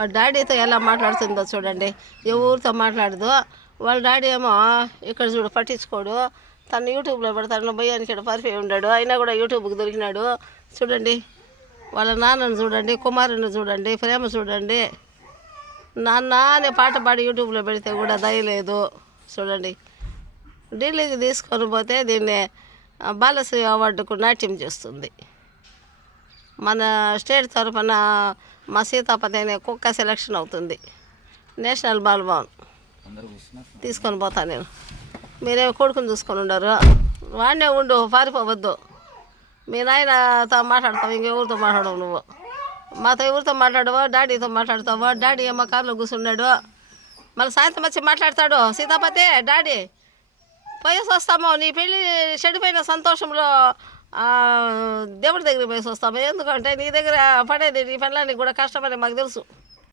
వాళ్ళ డాడీతో ఎలా మాట్లాడుతుందో చూడండి, ఎవరితో మాట్లాడదు. వాళ్ళ డాడీ ఏమో ఇక్కడ చూడు పట్టించుకోడు, తను యూట్యూబ్లో పెడతాడు, భయానికి ఇక్కడ పరిపోయి ఉన్నాడు, అయినా కూడా యూట్యూబ్కి దొరికినాడు. చూడండి వాళ్ళ నాన్నను చూడండి, కుమారుని చూడండి, ప్రేమ చూడండి. నాన్న అనే పాట పాడి యూట్యూబ్లో పెడితే కూడా దయలేదు. చూడండి ఢిల్లీకి తీసుకొని పోతే దీన్ని బాలశ్రీ అవార్డుకు నాట్యం చేస్తుంది. మన స్టేట్ తరఫున మా సీతాపతి అనే కుక్క సెలక్షన్ అవుతుంది. నేషనల్ బాలభవన్ తీసుకొని పోతాను నేను. మీరేమో కొడుకుని చూసుకొని ఉండరు, వాడినే ఉండు, పారిపోవద్దు. మీ నాయనతో మాట్లాడతావు, ఇంకెవరితో మాట్లాడవు నువ్వు. మాతో ఎవరితో మాట్లాడవో డాడీతో మాట్లాడతావో. డాడీ ఏమో కార్లో కూర్చున్నాడు, మళ్ళీ సాయంత్రం వచ్చి మాట్లాడతాడు. సీతాపతి డాడీ పోయేసి వస్తాము, నీ పెళ్ళి చెడిపోయిన సంతోషంలో దేవుడి దగ్గరికి పోయేసి వస్తాము. ఎందుకంటే నీ దగ్గర పడేది నీ పిల్లలకి కూడా కష్టమని మాకు తెలుసు.